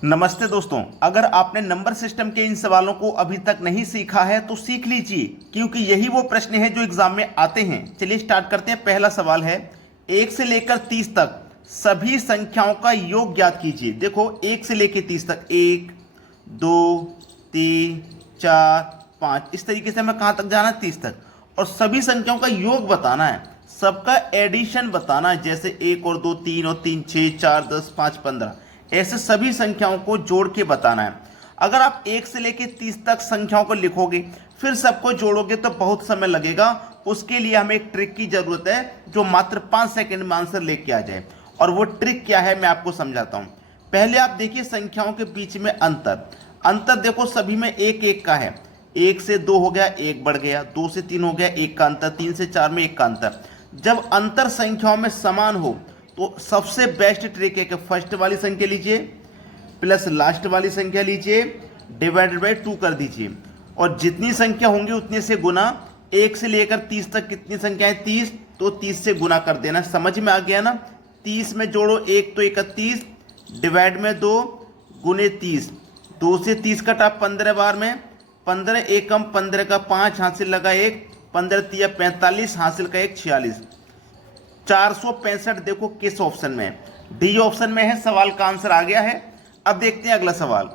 नमस्ते दोस्तों, अगर आपने नंबर सिस्टम के इन सवालों को अभी तक नहीं सीखा है तो सीख लीजिए, क्योंकि यही वो प्रश्न है जो एग्जाम में आते हैं। चलिए स्टार्ट करते हैं। पहला सवाल है, 1 से लेकर 30 तक सभी संख्याओं का योग ज्ञात कीजिए। देखो 1 से लेकर 30 तक 1 2 3 4 5 इस तरीके से हमें कहाँ तक जाना है, 30 तक। और सभी संख्याओं का योग बताना है, सबका एडिशन बताना है। जैसे 1 और 2 3 और 3 6 4 10 5 15 ऐसे सभी संख्याओं को जोड़ के बताना है। अगर आप 1 से लेकर 30 तक संख्याओं को लिखोगे फिर सबको जोड़ोगे तो बहुत समय लगेगा। उसके लिए हमें एक ट्रिक की जरूरत है जो मात्र 5 सेकंड में आंसर लेके आ जाए। और वो ट्रिक क्या है मैं आपको समझाता हूं। पहले आप देखिए संख्याओं के बीच में अंतर देखो सभी में 1 1 का है। 1 से 2 हो गया, 1 बढ़ गया। 2 से 3 हो गया, 1 का अंतर। 3 से 4 में 1 का अंतर। जब अंतर संख्याओं में समान हो तो सबसे बेस्ट ट्रिक है कि फर्स्ट वाली संख्या लीजिए प्लस लास्ट वाली संख्या लीजिए, डिवाइडेड बाय 2 कर दीजिए, और जितनी संख्या होंगी उतने से गुना। 1 से लेकर 30 तक कितनी संख्या है, 30, तो 30 से गुना कर देना। समझ में आ गया ना। 30 में जोड़ो 1 तो 31, डिवाइड में 2 गुने 30। 2 से 30 कटा 15 बार में, 15 1 कम 15 का 5 हासिल लगा 1, 15 तिया 45 हासिल का 1 46। 465 देखो किस ऑप्शन में है, डी ऑप्शन में है। सवाल का आंसर आ गया है। अब देखते हैं अगला सवाल।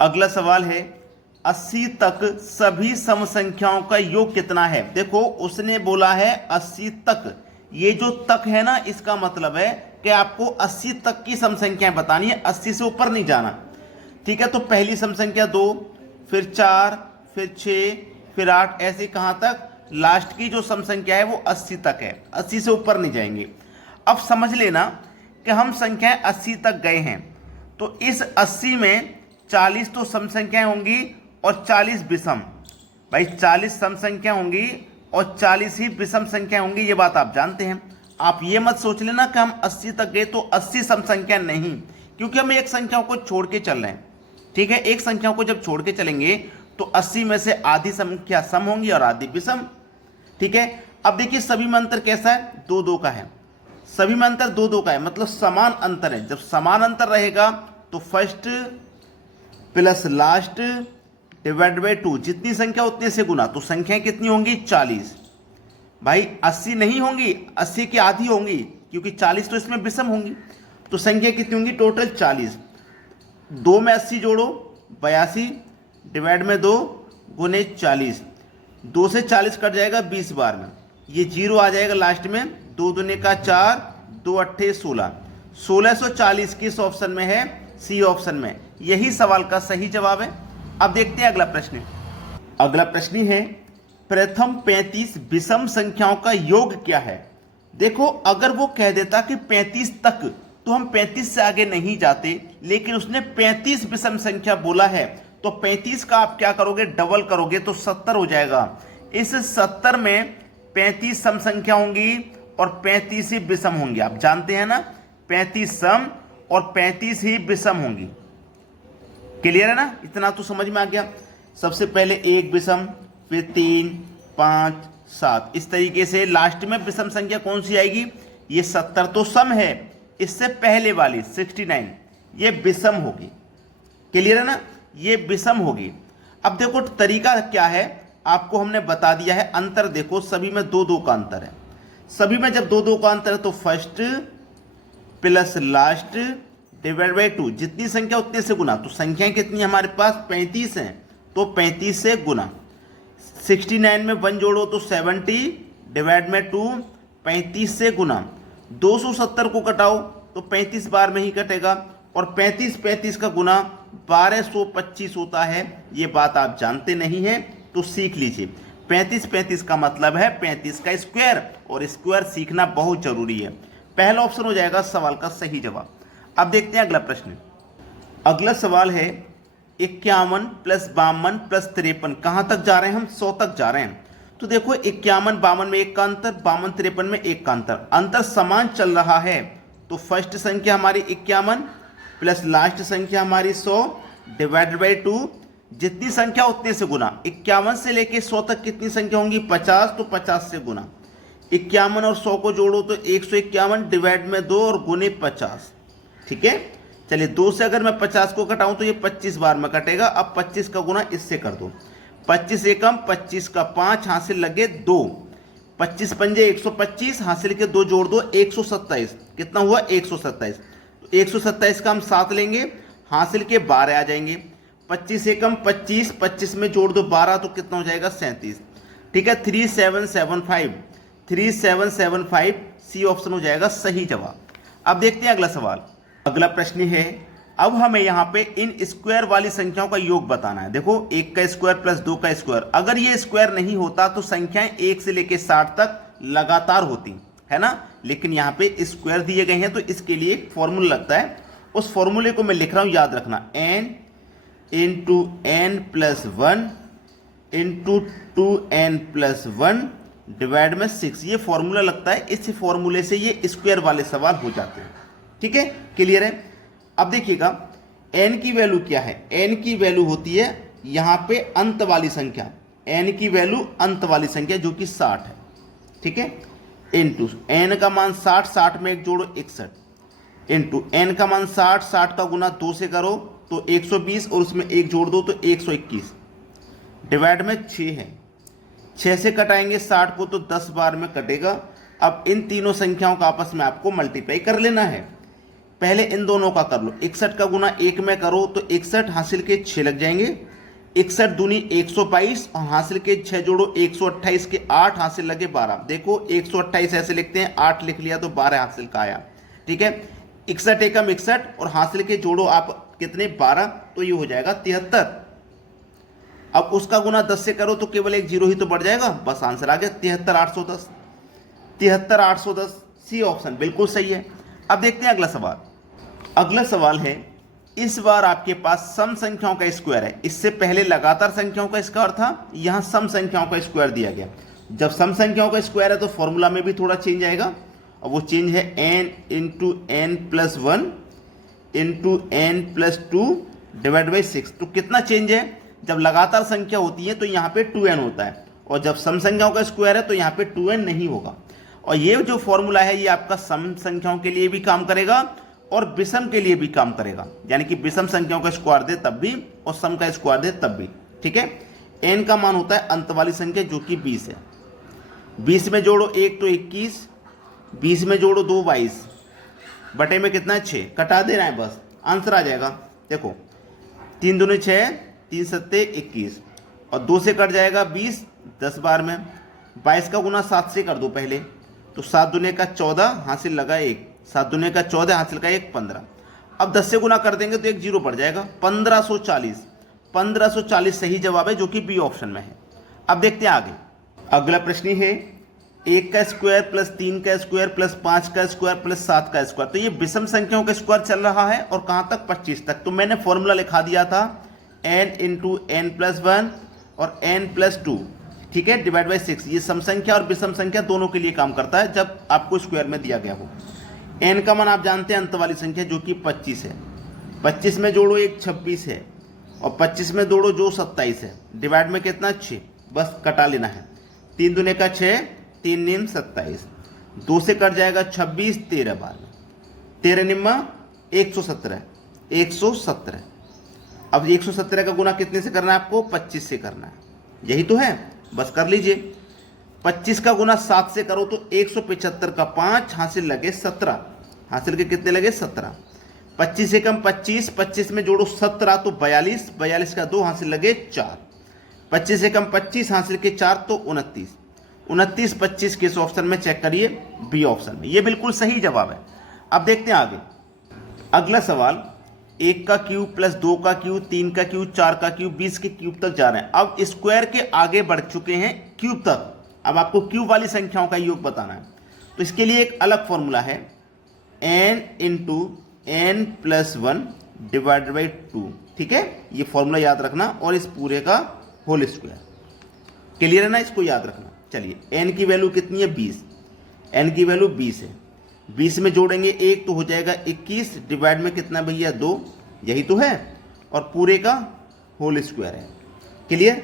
अगला सवाल है, 80 तक सभी सम संख्याओं का योग कितना है। देखो उसने बोला है 80 तक। ये जो तक है ना, इसका मतलब है कि आपको 80 तक की सम संख्याएं बतानी है, 80 से ऊपर नहीं जाना। ठीक है, तो पहली सम संख्या 2, फिर 4, फिर 6, फिर 8, ऐसे कहां तक। लास्ट की जो सम संख्या है वो 80 तक है, 80 से ऊपर नहीं जाएंगे। अब समझ लेना कि हम संख्याएं 80 तक गए हैं, तो इस 80 में 40 तो सम संख्याएं होंगी और 40 विषम। भाई 40 सम संख्या होंगी और 40 ही विषम संख्या होंगी, ये बात आप जानते हैं। आप ये मत सोच लेना कि हम 80 तक गए तो 80 सम संख्या नहीं, क्योंकि हम एक संख्याओं को छोड़ के चल रहे हैं। ठीक है, एक संख्याओं को जब छोड़ के चलेंगे तो 80 में से आधी संख्या सम होंगी और आधी विषम। ठीक है, अब देखिए सभी में अंतर कैसा है, 2 2 का है। सभी में अंतर 2 2 का है, मतलब समान अंतर है। जब समान अंतर रहेगा तो first plus last divide by 2, जितनी संख्या उतने से गुना। तो संख्याएं कितनी होंगी, 40। भाई 80 नहीं होंगी, 80 की आधी होंगी, क्योंकि 40 तो इसमें विषम होंगी। तो संख्या कितनी होंगी, टोटल 40। 2 में 80 जोड़ो 82, डिवाइड में 2 गुने 40। 2 से 40 कट जाएगा 20 बार में, ये 0 आ जाएगा लास्ट में। 2 दूने का 4, 2 अट्ठे 16। 1640 किस ऑप्शन में है, सी ऑप्शन में। यही सवाल का सही जवाब है। अब देखते हैं अगला प्रश्न। अगला प्रश्न है, प्रथम 35 विषम संख्याओं का योग क्या है। देखो अगर वो कह देता कि 35 तक तो हम 35 से आगे नहीं जाते, लेकिन उसने 35 विषम संख्या बोला है, तो 35 का आप क्या करोगे, डबल करोगे तो 70 हो जाएगा। इस 70 में 35 सम संख्या होंगी और 35 ही विषम होंगी। आप जानते हैं ना, 35 सम और 35 ही विषम होंगी। क्लियर है ना, इतना तो समझ में आ गया। सबसे पहले 1 विषम, फिर 3 5 7, इस तरीके से लास्ट में विषम संख्या कौन सी आएगी, ये 70 तो सम है, इससे पहले वाली 69 ये विषम होगी। क्लियर है ना, ये विषम होगी। अब देखो तरीका क्या है, आपको हमने बता दिया है। अंतर देखो सभी में 2 2 का अंतर है। सभी में जब 2 2 का अंतर है तो first plus last divide by 2, जितनी संख्या उतने से गुना। तो संख्याएं कितनी हमारे पास, 35 हैं, तो 35 से गुना। 69 में 1 जोड़ो तो 70, डिवाइड में 2, 35 से गुना। 270 को कटाओ तो 35 बार में ही कटेगा, और 35 35 का गुना 1225 होता है। ये बात आप जानते नहीं हैं तो सीख लीजिए। 35 35 का मतलब है 35 का स्क्वायर, और स्क्वायर सीखना बहुत जरूरी है। पहला ऑप्शन हो जाएगा सवाल का सही जवाब। अब देखते हैं अगला प्रश्न। अगला सवाल है, 51 प्लस 52 प्लस 53, कहाँ तक जा रहे हैं हम, 100 तक जा रहे हैं। तो देखो 51 52 में 1 का अंतर, 52 53 में 1 का अंतर। अंतर समान चल रहा है, तो फर्स्ट संख्या हमारी 51 प्लस लास्ट संख्या हमारी 100 डिवाइडेड बाई 2, जितनी संख्या उतने से गुना। 51 से लेके 100 तक कितनी संख्या होंगी, 50, तो 50 से गुना। 51 और 100 को जोड़ो तो 151 डिवाइड में 2 और गुने 50। ठीक है, चलिए 2 से अगर मैं 50 को घटाऊं तो ये 25 बार में कटेगा। अब 25 का गुना इससे कर दो, 25 एकम 25 का 5 हासिल लगे 2, 25 पंजे 125 हासिल के 2 जोड़ दो 127। कितना हुआ 127। तो 127 का हम 7 लेंगे, हासिल के 12 आ जाएंगे। 25 एकम 25, 25 में जोड़ दो 12 तो कितना हो जाएगा 37। ठीक है 3775, 3775 सी ऑप्शन हो जाएगा सही जवाब। अब देखते हैं अगला सवाल। अगला प्रश्न है, अब हमें यहाँ पे इन स्क्वायर वाली संख्याओं का योग बताना है। देखो 1 का स्क्वायर प्लस 2 का स्क्वायर, अगर ये स्क्वायर नहीं होता तो संख्याएं 1 से लेकर 60 तक लगातार होती है ना, लेकिन यहाँ पे स्क्वायर दिए गए हैं तो इसके लिए एक फॉर्मूला लगता है। उस फॉर्मूले को मैं लिख रहा हूँ, याद रखना, n into N plus 1 into 2n plus 1 divide में 6। ये फॉर्मूला लगता है, इस फॉर्मूले से ये स्क्वायर वाले सवाल हो जाते हैं। ठीक है, क्लियर है। अब देखिएगा n की वैल्यू क्या है, n की वैल्यू होती है यहाँ पे अंत वाली संख्या, n की वैल्यू अंत वाली संख्या जो कि 60 है। ठीक है, इंटू n का मान 60, 60 में एक जोड़ो 61, इंटू n का मान 60, 60 का गुना 2 से करो तो 120 और उसमें एक जोड़ दो तो 121, डिवाइड में 6 है। 6 से कटाएंगे 60 को तो 10 बार में कटेगा। अब इन तीनों संख्याओं का आपस में आपको मल्टीप्लाई कर लेना है। पहले इन दोनों का कर लो, 61 का गुना 1 में करो तो 61 हासिल के 6 लग जाएंगे, 61 दूनी 122 और हासिल के 6 जोड़ो 128 के 8 हासिल लगे 12। देखो 128 ऐसे लिखते हैं, 8 लिख लिया तो 12 हासिल का आया। ठीक है, 61 एकम 61 और हासिल के जोड़ो आप कितने 12, तो ये हो जाएगा 73। अब उसका गुना 10 से करो तो केवल एक जीरो ही तो बढ़ जाएगा, बस आंसर आ गया 73810। 73810 सी ऑप्शन बिल्कुल सही है। अब देखते हैं अगला सवाल। अगला सवाल है, इस बार आपके पास सम संख्याओं का स्क्वायर है। इससे पहले लगातार संख्याओं का स्क्वायर था, यहां सम संख्याओं का स्क्वायर दिया गया। जब सम संख्याओं का स्क्वायर है तो फॉर्मूला में भी थोड़ा चेंज आएगा, और वो चेंज है n into N plus 1 into N plus 2 divide by 6। तो कितना चेंज है, जब लगातार संख्या होती है तो यहाँ पे 2n होता है, और जब सम संख्याओं का स्क्वायर है तो यहाँ पे 2n नहीं होगा। और ये जो फॉर्मूला है ये आपका सम संख्याओं के लिए भी काम करेगा और विषम के लिए भी काम करेगा, यानी कि विषम संख्याओं का स्क्वायर दे तब भी और सम का स्क्वायर दे तब भी। ठीक है, n का मान होता है अंत वाली संख्या जो कि 20 है। 20 में जोड़ो 1 तो 21, 20 में जोड़ो 2 22, बटे में कितना 6, कटा देना है बस, आंसर आ जाएगा। देखो 3 दूनी 6, 3 सत्ते 21 और 2 से कट जाएगा 20 10 बार में। 22 का गुना 7 से कर दो पहले, तो 7 दूने का 14 हासिल लगा 1, 7 दूने का 14 हासिल का 1 15। अब 10 से गुना कर देंगे तो एक जीरो बढ़ जाएगा, 1540। 1540 सही जवाब है जो कि बी ऑप्शन में है। अब देखते हैं आगे। अगला प्रश्न है, 1 का स्क्वायर प्लस 3 का स्क्वायर प्लस 5 का स्क्वायर प्लस 7 का स्क्वायर। तो ये विषम संख्याओं का स्क्वायर चल रहा है और कहाँ तक 25 तक। तो मैंने फॉर्मूला लिखा दिया था n इंटू एन प्लस 1 और n प्लस 2, ठीक है, डिवाइड बाई 6। ये सम संख्या और विषम संख्या दोनों के लिए काम करता है जब आपको स्क्वायर में दिया गया हो। n का मान आप जानते हैं अंत वाली संख्या जो कि 25 है। 25 में जोड़ो एक 26 है और 25 में जोड़ो जो 27 है, डिवाइड में कितना 6, बस कटा लेना है। 3 दूने का 6, 3 निम 27, 2 से कट जाएगा 26 13 बार में, 13 निम्मा 117, 117। अब 117 का गुना कितने से करना है आपको, 25 से करना है, यही तो है, बस कर लीजिए। 25 का गुना 7 से करो तो 175 का 5 हासिल लगे 17, हासिल के कितने लगे 17। 25 से कम 25, 25 में जोड़ो 17 तो 42, 42 का 2 हासिल लगे 4। 25 से कम 25 हासिल के 4 तो 29, 29 25 किस ऑप्शन में चेक करिए, बी ऑप्शन में। ये बिल्कुल सही जवाब है। अब देखते हैं आगे। अगला सवाल, 1 का क्यूब प्लस 2 का क्यूब, 3 का क्यूब, 4 का क्यूब, 20 के क्यूब तक जा रहे हैं। अब स्क्वायर के आगे बढ़ चुके हैं क्यूब तक। अब आपको क्यूब वाली संख्याओं का योग बताना है, तो इसके लिए एक अलग फॉर्मूला है, n into N plus 1 divide by 2। ठीक है, ये फॉर्मूला याद रखना और इस पूरे का होल स्क्वायर। क्लियर है ना, इसको याद रखना। चलिए, n की वैल्यू कितनी है 20, n की वैल्यू 20 है। 20 में जोड़ेंगे 1 तो हो जाएगा 21, डिवाइड में कितना भैया 2, यही तो है, और पूरे का होल स्क्वायर है। क्लियर।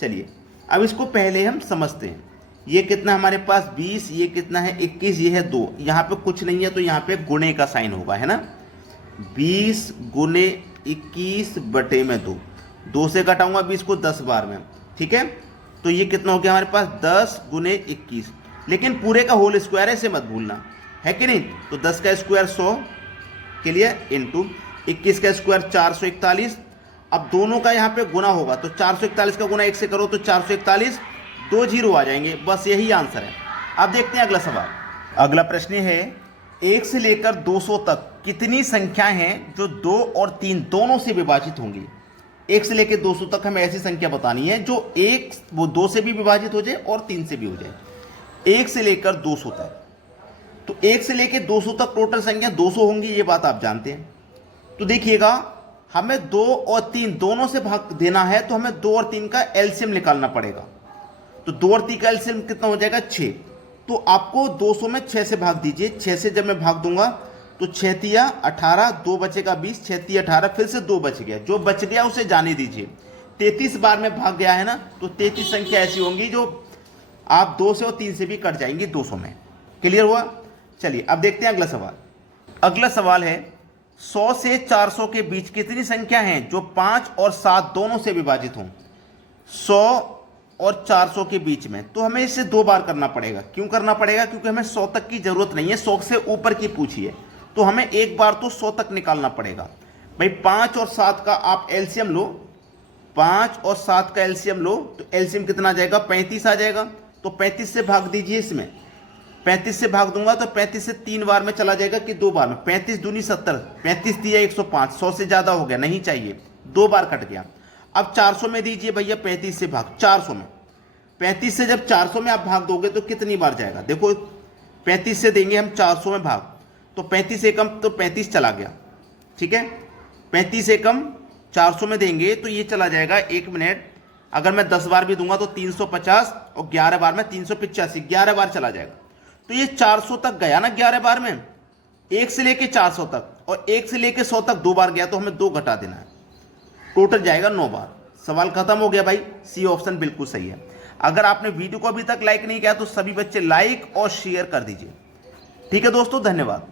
चलिए अब इसको पहले हम समझते हैं। ये कितना हमारे पास 20, ये कितना है 21, ये है 2, यहाँ पे कुछ नहीं है तो यहाँ पे गुणे का साइन होगा, है ना। 20 गुने 21 बटे में 2, 2 से घटाऊंगा 20 को 10 बार में, ठीक है। तो ये कितना हो गया हमारे पास 10 गुने 21, लेकिन पूरे का होल स्क्वायर है, इसे मत भूलना, है कि नहीं। तो 10 का स्क्वायर 100 के लिए इंटू 21 का स्क्वायर 441। अब दोनों का यहाँ पे गुना होगा तो 441 का गुना 1 से करो तो 441, 2 जीरो आ जाएंगे, बस यही आंसर है। अब देखते हैं अगला सवाल। अगला प्रश्न है 1 से लेकर 200 तक कितनी संख्याएं हैं जो 2 और 3 दोनों से विभाजित होंगी। 1 से लेकर 200 तक हमें ऐसी संख्या बतानी है जो 2 से भी विभाजित हो जाए और 3 से भी हो जाए। 1 से लेकर 200 तक, तो 1 से लेकर 200 तक टोटल संख्या 200 होंगी, ये बात आप जानते हैं। तो देखिएगा हमें 2 और 3 दोनों से भाग देना है, तो हमें 2 और 3 का एलसीएम निकालना पड़ेगा। तो 2 और 3 का एलसीएम कितना हो जाएगा 6। तो आपको 200 में 6 से भाग दीजिए। 6 से जब मैं भाग दूंगा तो 6 तिया 18, 2 बचेगा 20, 6 तिया 18, फिर से 2 बच गया, जो बच गया उसे जाने दीजिए। 33 बार में भाग गया है ना, तो 33 संख्या ऐसी होंगी जो आप 2 से और 3 से भी कट जाएंगी 200 में। क्लियर हुआ? चलिए अब देखते हैं अगला सवाल। अगला सवाल है 100 से 400 के बीच कितनी संख्या हैं जो 5 और 7 दोनों से विभाजित हों। 100 और 400 के बीच में, तो हमें इसे 2 बार करना पड़ेगा। क्यों करना पड़ेगा? क्योंकि हमें 100 तक की जरूरत नहीं है, 100 से ऊपर की पूछी है, तो हमें एक बार तो 100 तक निकालना पड़ेगा। भाई 5 और 7 का आप एलसीएम लो, 5 और 7 का एलसीएम लो, तो एलसीएम कितना आ जाएगा 35 आ जाएगा। तो 35 से भाग दीजिए, इसमें 35 से भाग दूंगा तो 35 से 3 बार में चला जाएगा कि 2 बार में। 35 दूनी 70, 35 दिया 105, 100 से ज़्यादा हो गया, नहीं चाहिए, 2 बार कट गया। अब 400 में दीजिए भैया, 35 से भाग 400 में, 35 से जब 400 में आप भाग दोगे तो कितनी बार जाएगा। देखो 35 से देंगे हम 400 में भाग, तो 35 एकम तो 35 चला गया, ठीक है। 35 एकम 400 में देंगे तो ये चला जाएगा 1 मिनट। अगर मैं 10 बार भी दूंगा तो 350, और 11 बार में 385, 11 बार चला जाएगा। तो ये 400 तक गया ना 11 बार में, 1 से लेके 400 तक, और 1 से लेके 100 तक 2 बार गया, तो हमें 2 घटा देना है, टोटल जाएगा 9 बार। सवाल खत्म हो गया भाई, सी ऑप्शन बिल्कुल सही है। अगर आपने वीडियो को अभी तक लाइक नहीं किया तो सभी बच्चे लाइक और शेयर कर दीजिए। ठीक है दोस्तों, धन्यवाद।